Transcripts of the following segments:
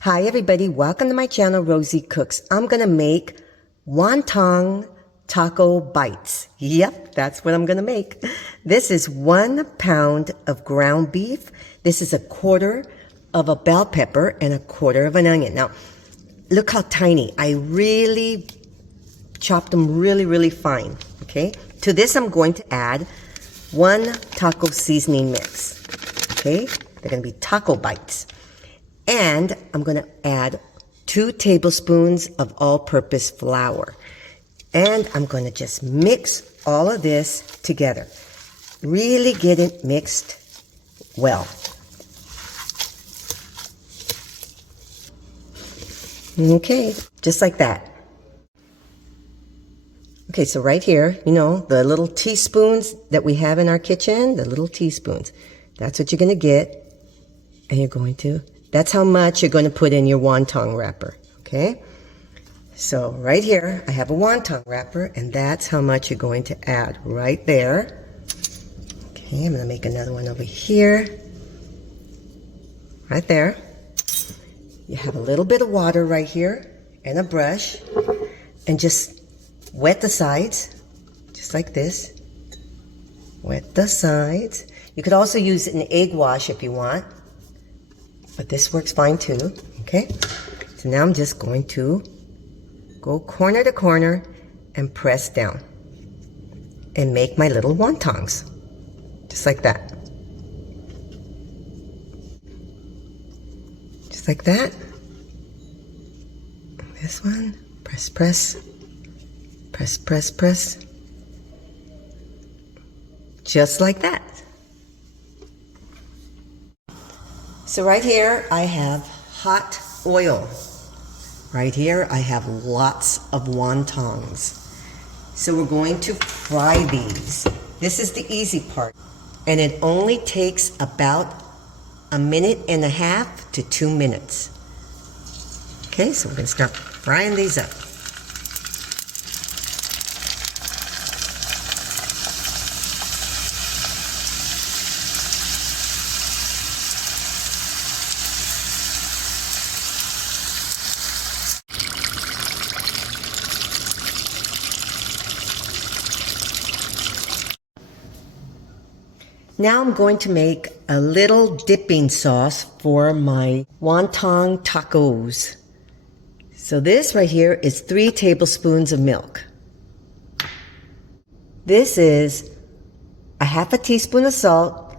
Hi everybody, welcome to my channel, Rosie Cooks. I'm gonna make wonton taco bites. Yep, that's what I'm gonna make. This is 1 pound of ground beef. This is 1/4 of a bell pepper and 1/4 of an onion. Now, look how tiny. I really chopped them really fine, okay? To this, I'm going to add 1 taco seasoning mix, okay? They're gonna be taco bites. And I'm going to add 2 tablespoons of all-purpose flour. And I'm going to just mix all of this together. Really get it mixed well. Okay, just like that. Okay, so right here, you know, the little teaspoons that we have in our kitchen, the little teaspoons. That's what you're going to get. And you're going to... That's how much you're going to put in your wonton wrapper, okay? So right here, I have a wonton wrapper, and that's how much you're going to add right there. Okay, I'm going to make another one over here. Right there. You have a little bit of water right here and a brush, and just wet the sides, just like this. Wet the sides. You could also use an egg wash if you want. But this works fine too, okay? So now I'm just going to go corner to corner and press down and make my little wontons, just like that. Just like that. This one, press, press, press, press, press. Just like that. So right here, I have hot oil. Right here, I have lots of wontons. So we're going to fry these. This is the easy part. And it only takes about 1.5 to 2 minutes. Okay, so we're going to start frying these up. Now I'm going to make a little dipping sauce for my wonton tacos. So this right here is 3 tablespoons of milk. This is 1/2 teaspoon of salt,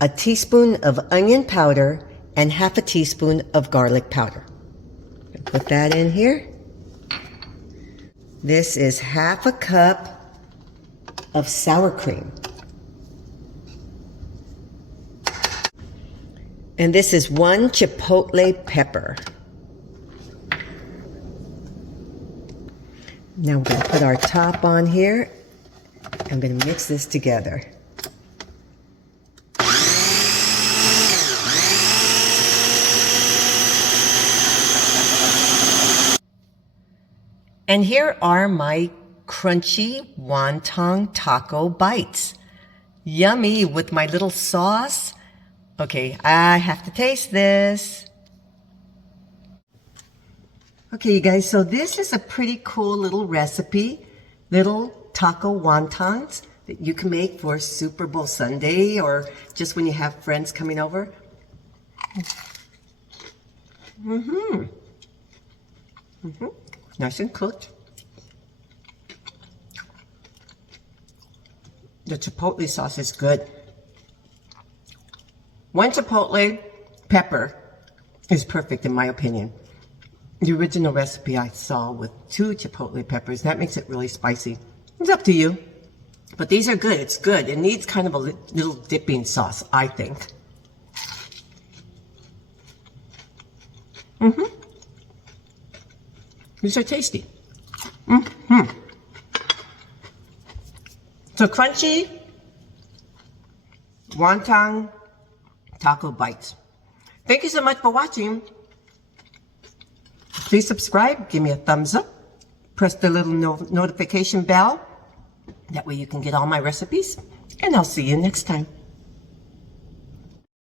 1 teaspoon of onion powder, and 1/2 teaspoon of garlic powder. Put that in here. This is 1/2 cup of sour cream. And this is 1 chipotle pepper. Now we're going to put our top on here. I'm going to mix this together. And here are my crunchy wonton taco bites. Yummy with my little sauce. Okay, I have to taste this. Okay, you guys, so this is a pretty cool little recipe. Little taco wontons that you can make for Super Bowl Sunday or just when you have friends coming over. Nice and cooked. The chipotle sauce is good. 1 chipotle pepper is perfect in my opinion. The original recipe I saw with 2 chipotle peppers, that makes it really spicy. It's up to you. But these are good, it's good. It needs kind of a little dipping sauce, I think. These are tasty. So crunchy wonton taco bites. Thank you so much for watching. Please subscribe, give me a thumbs up, press the little notification bell. That way you can get all my recipes, and I'll see you next time.